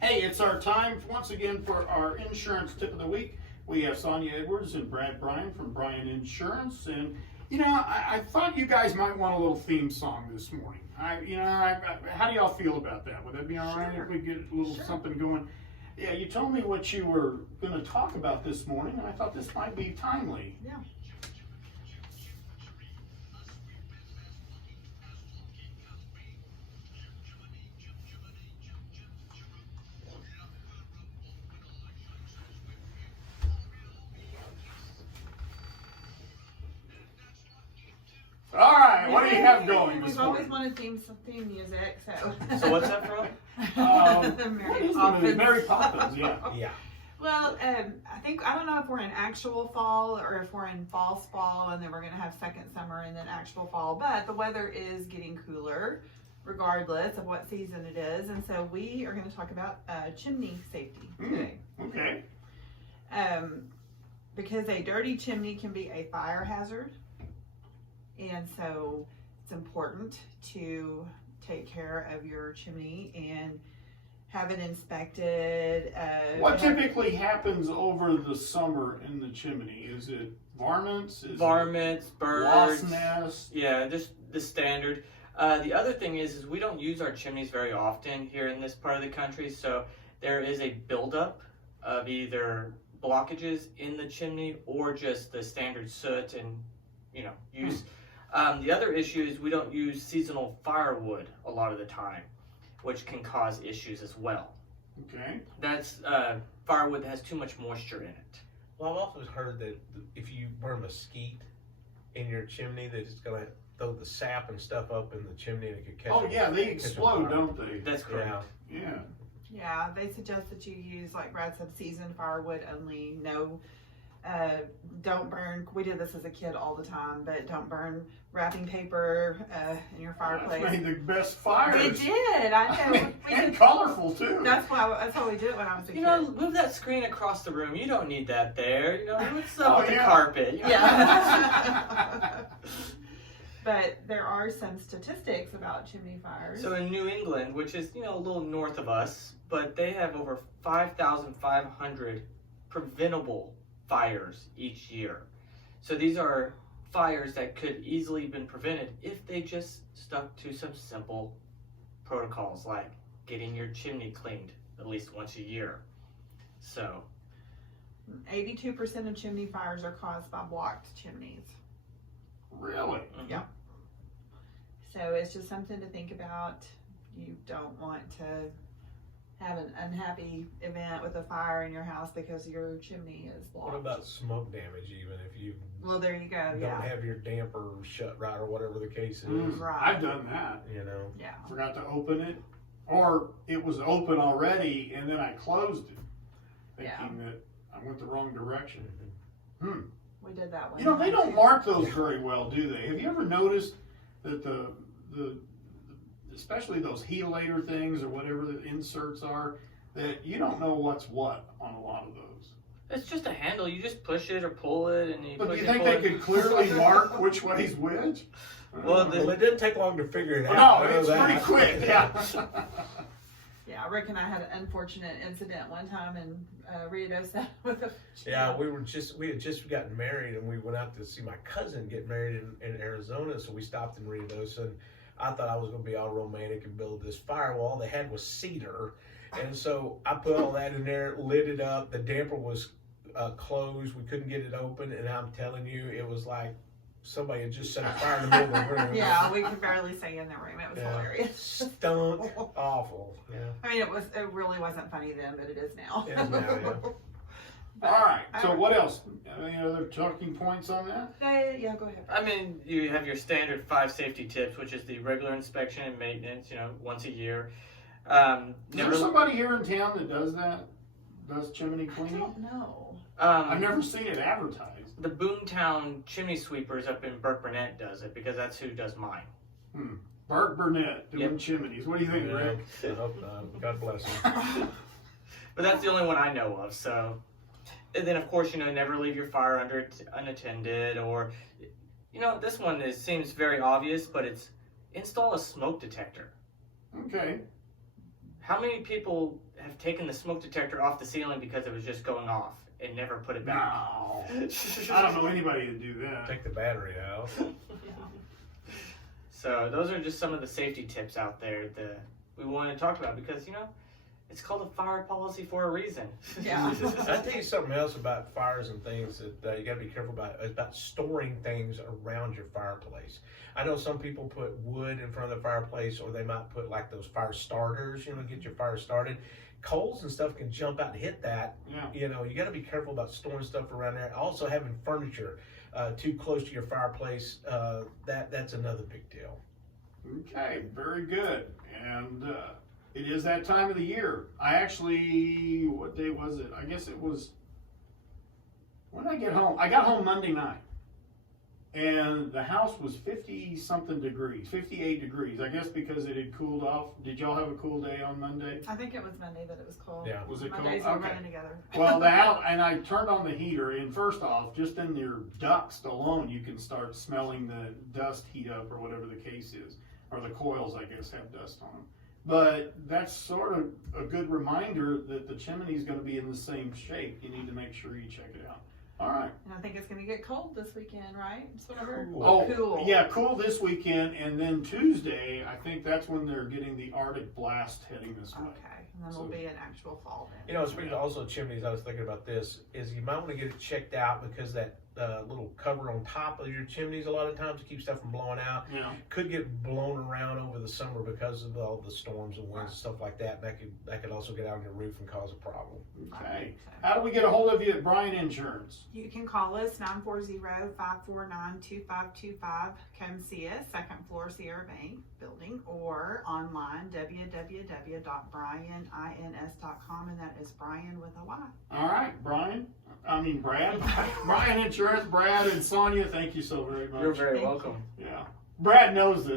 Hey, it's our time once again for our insurance tip of the week. We have Sonia Edwards and Brad Bryan from Bryan Insurance, and I thought you guys might want a little theme song this morning. How do y'all feel about that? Would that be all right if we get a little something going? Yeah, you told me what you were going to talk about this morning, and I thought this might be timely. Yeah. All right, what do you have going this We've always morning? wanted theme music, so. So what's that from? Mary Mary Poppins, yeah. Yeah. Well, I don't know if we're in actual fall or if we're in false fall and then we're going to have second summer and then actual fall, but the weather is getting cooler regardless of what season it is. And so we are going to talk about chimney safety today. Okay. Because a dirty chimney can be a fire hazard. And so it's important to take care of your chimney and have it inspected. What typically happens over the summer in the chimney? Is it varmints? Varmints, birds. Wasp nests? Yeah, just the standard. The other thing is we don't use our chimneys very often here in this part of the country, so there is a buildup of either blockages in the chimney or just the standard soot and use. The other issue is we don't use seasonal firewood a lot of the time, which can cause issues as well. Okay. That's firewood that has too much moisture in it. Well, I've also heard that if you burn mesquite in your chimney, that it's going to throw the sap and stuff up in the chimney and it could catch. Oh yeah, they explode, don't they? That's correct. Yeah. Yeah, they suggest that you use, like Brad said, seasoned firewood only. No, don't burn. We did this as a kid all the time, but don't burn wrapping paper in your fireplace. That's made the best fires. It did. I know. And colorful too. That's how we did it when I was a kid. Move that screen across the room. You don't need that there. What's up with the yeah. carpet? Yeah. But there are some statistics about chimney fires. So in New England, which is a little north of us, but they have over 5,500 preventable fires each year. So these are fires that could easily been prevented if they just stuck to some simple protocols like getting your chimney cleaned at least once a year. So 82% of chimney fires are caused by blocked chimneys. Really? Mm-hmm. Yeah. So it's just something to think about. You don't want to have an unhappy event with a fire in your house because your chimney is blocked. What about smoke damage? Even if you Well, there you go. don't have your damper shut right or whatever the case is, Right. I've done that. Yeah. Forgot to open it, or it was open already, and then I closed it, thinking that I went the wrong direction. We did that one. They don't mark those very well, do they? Have you ever noticed that the especially those helator things or whatever the inserts are, that you don't know what's what on a lot of those? it's just a handle. You just push it or pull it, and you But do push you it. think pull they it. could clearly mark which way's which? Well, well, it didn't take long to figure it out. No, I know it's that. pretty quick, yeah. Yeah, Rick and I had an unfortunate incident one time in Rio Dosa with a. Yeah, we had just gotten married, and we went out to see my cousin get married in Arizona. So we stopped in Rio Dosa, and I thought I was going to be all romantic and build this firewall. They had was cedar, and so I put all that in there, lit it up. The damper was closed. We couldn't get it open, and I'm telling you, it was like somebody had just set a fire in the middle of the room. Yeah, we could barely stay in the room. It was hilarious. Stunk, awful. Yeah. I mean, it really wasn't funny then, but it is now. It is now, yeah. But All right, so what else? Any other talking points on that? Yeah, go ahead. I mean, you have your standard 5 safety tips, which is the regular inspection and maintenance, once a year. Is there somebody here in town that does that? Does chimney I cleaning? don't know. I've never seen it advertised. The Boomtown Chimney Sweepers up in Burke Burnett does it because that's who does mine. Bart Burnett doing Yep. chimneys. What do you think, Yeah, Rick? I hope not. God bless him. But that's the only one I know of. So, and then of course, never leave your fire unattended, or, this one seems very obvious, but it's install a smoke detector. Okay. How many people have taken the smoke detector off the ceiling because it was just going off and never put it back. No. I don't know anybody to do that. Take the battery out. So those are just some of the safety tips out there that we want to talk about because, you know, it's called a fire policy for a reason. Yeah. I'll tell you something else about fires and things that you got to be careful about storing things around your fireplace. I know some people put wood in front of the fireplace, or they might put like those fire starters, you know, get your fire started. Coals and stuff can jump out and hit that. Yeah. You know, you got to be careful about storing stuff around there. Also, having furniture too close to your fireplace, that's another big deal. Okay, very good. And it is that time of the year. I actually, what day was it? I guess it was, when did I get home? I got home Monday night. And the house was 50-something degrees, 58 degrees. I guess because it had cooled off. Did y'all have a cool day on Monday? I think it was Monday that it was cold. Yeah. Was it cold? Mondays are Okay. running together. Well, the house, and I turned on the heater, and first off, just in your ducts alone, you can start smelling the dust heat up, or whatever the case is. Or the coils, I guess, have dust on them. But that's sort of a good reminder that the chimney is going to be in the same shape. You need to make sure you check it out. All right. And I think it's going to get cold this weekend, right? That's what I heard. Oh, Cool. yeah, cool this weekend, and then Tuesday, I think that's when they're getting the Arctic blast heading this way. Okay, and then we'll be in actual fall then. You know, speaking of also chimneys, I was thinking about this, is you might want to get it checked out because that little cover on top of your chimneys a lot of times to keep stuff from blowing out Yeah. could get blown around over the summer because of all the storms and winds and stuff like that. That could also get out on your roof and cause a problem. Okay. How do we get a hold of you at Bryan Insurance? You can call us 940-549-2525. Come see us, second floor Sierra Bank building, or online www.brianins.com, and that is Brian with a Y. All right, Brad. Bryan Insurance, Brad and Sonia, thank you so very much. You're very Thank you. welcome. Yeah. Brad knows this.